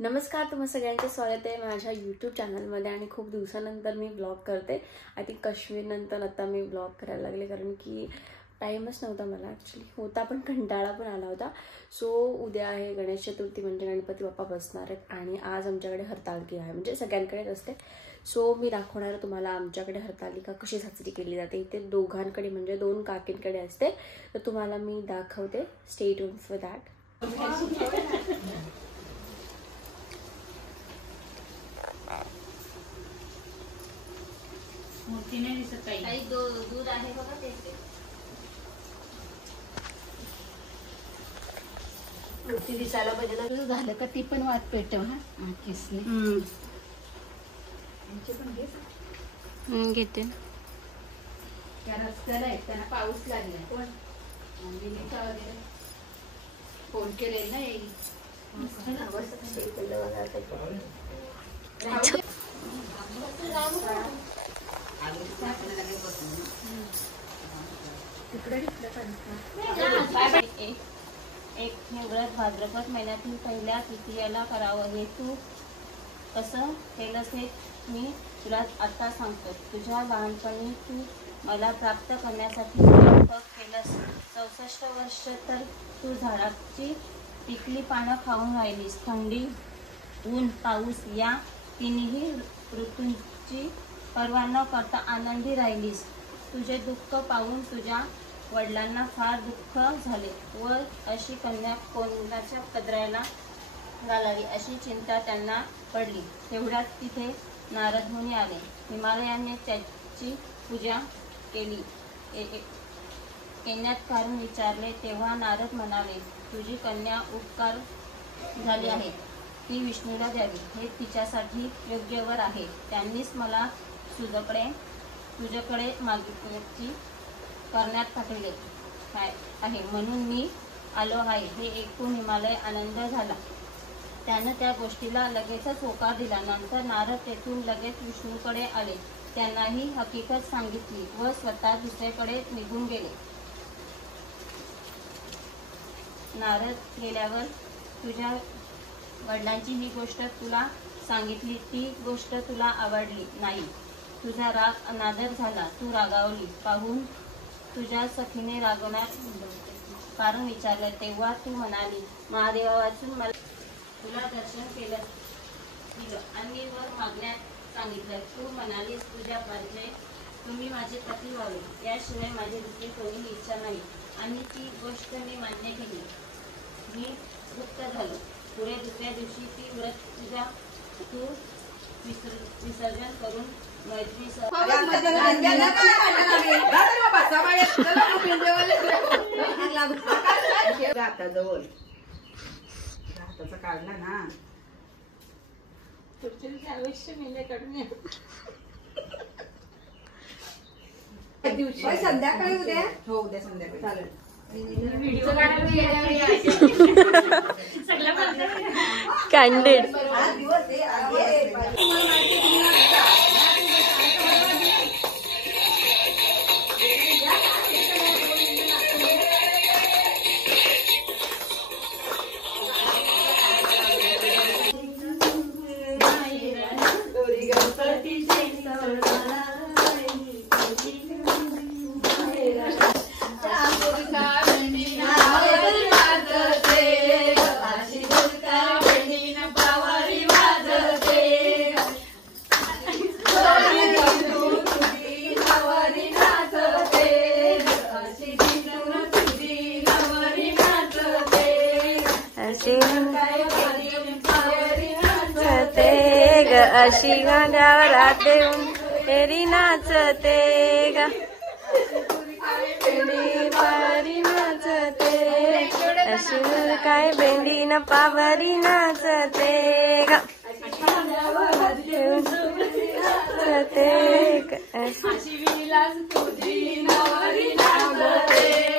नमस्कार, तुम्हा सगळ्यांचं स्वागत आहे माझ्या यूट्यूब चॅनलमध्ये आणि खूप दिवसानंतर मी ब्लॉग करते। आय थिंक काश्मीरनंतर आता मी ब्लॉग करायला लागले कारण की टाईमच नव्हता मला ॲक्च्युली होता पण कंटाळा पण आला होता। सो उद्या आहे गणेश चतुर्थी म्हणजे गणपती बाप्पा बसणार आहेत आणि आज आमच्याकडे हरतालिका आहे म्हणजे सगळ्यांकडेच असते। सो मी दाखवणार तुमहाला आमच्याकडे हरतालिका कशी साजरी केली जाते। इथे दोघांकडे म्हणजे दोन काकींकडे असते तर तुम्हाला मी दाखवते। Stay tuned for that. मूर्ती नाही दिसत काही दूध आहे बघा ते मूर्ती दिसायला पाहिजे ना। झालं का ती पण वाट पेटव हा किसने यांचे पण घेते त्या रस्त्याला आहे त्यांना पाऊस लागला कोण विनीता वगैरे फोन केले ना येईल एक हे व्रत भाद्रपद महिन्यातील पहिल्या तृतीयेला करावं। हे तू कसं केलंस हे मी तुला आता सांगतो। तुझ्या लहानपणी तू मला प्राप्त करण्यासाठी केलंस। 64 वर्ष तर तू झाडाची पिकली पानं खाऊन राहिलीस। थंडी ऊन पाऊस या तिन्ही ऋतूंची पर्वा न करता आनंदी राहिलीस। तुझे दुःख पाहून तुझ्या वडिलांना फार दुःख झाले व अशी कन्या कोणाच्या पदराला घालावी अशी चिंता त्यांना पडली। तेवढ्यात तिथे नारद मुनी आले। हिमालयाने त्याची पूजा केली। केण्यात काढून विचारले तेव्हा नारद म्हणाले तुझी कन्या उपकार झाली आहे ती विष्णूला द्यावी हे तिच्यासाठी योग्य वर आहे। त्यांनीच मला तुझ्याकडे मागितल्याची करण्यात पाठवले आहे म्हणून मी आलो आहे। हे ऐकून हिमालय आनंद झाला। त्यानं त्या गोष्टीला लगेचच होकार दिला। नंतर नारद तेथून लगेच विष्णूकडे आले। त्यांनाही हकीकत सांगितली व स्वतः दुसऱ्याकडे निघून गेले। नारद गेल्यावर तुझ्या वडिलांची ही गोष्ट तुला सांगितली ती गोष्ट तुला आवडली नाही। तुझा राग अनादर झाला। तू रागावली पाहून तुझ्या सखीने रागवण्यात कारण विचारलं तेव्हा तू म्हणाली महादेवा वाचून मला तुला दर्शन दिलं आणि वर मागण्यात सांगितलं। तू म्हणालीस तुझ्या पाहिजे तुम्ही माझे पती व्हावे याशिवाय माझी दुसरी कोणी इच्छा नाही आणि ती गोष्ट मी मान्य केली। मी तृप्त झालो। पुढे दुसऱ्या दिवशी ती व्रत तू विसर्जन करून मैत्रीसह काढला ना अवश्य मेले काढून संध्याकाळी उद्या हो उद्या संध्याकाळी चालेल। कॅन्डिड अशी गाण्यावर देऊन एरी नाचते ग पारी नाचते अशी काय भेंडी न पावरी नाचते ग नाचते अशी विलास तुझी नवरी नाचते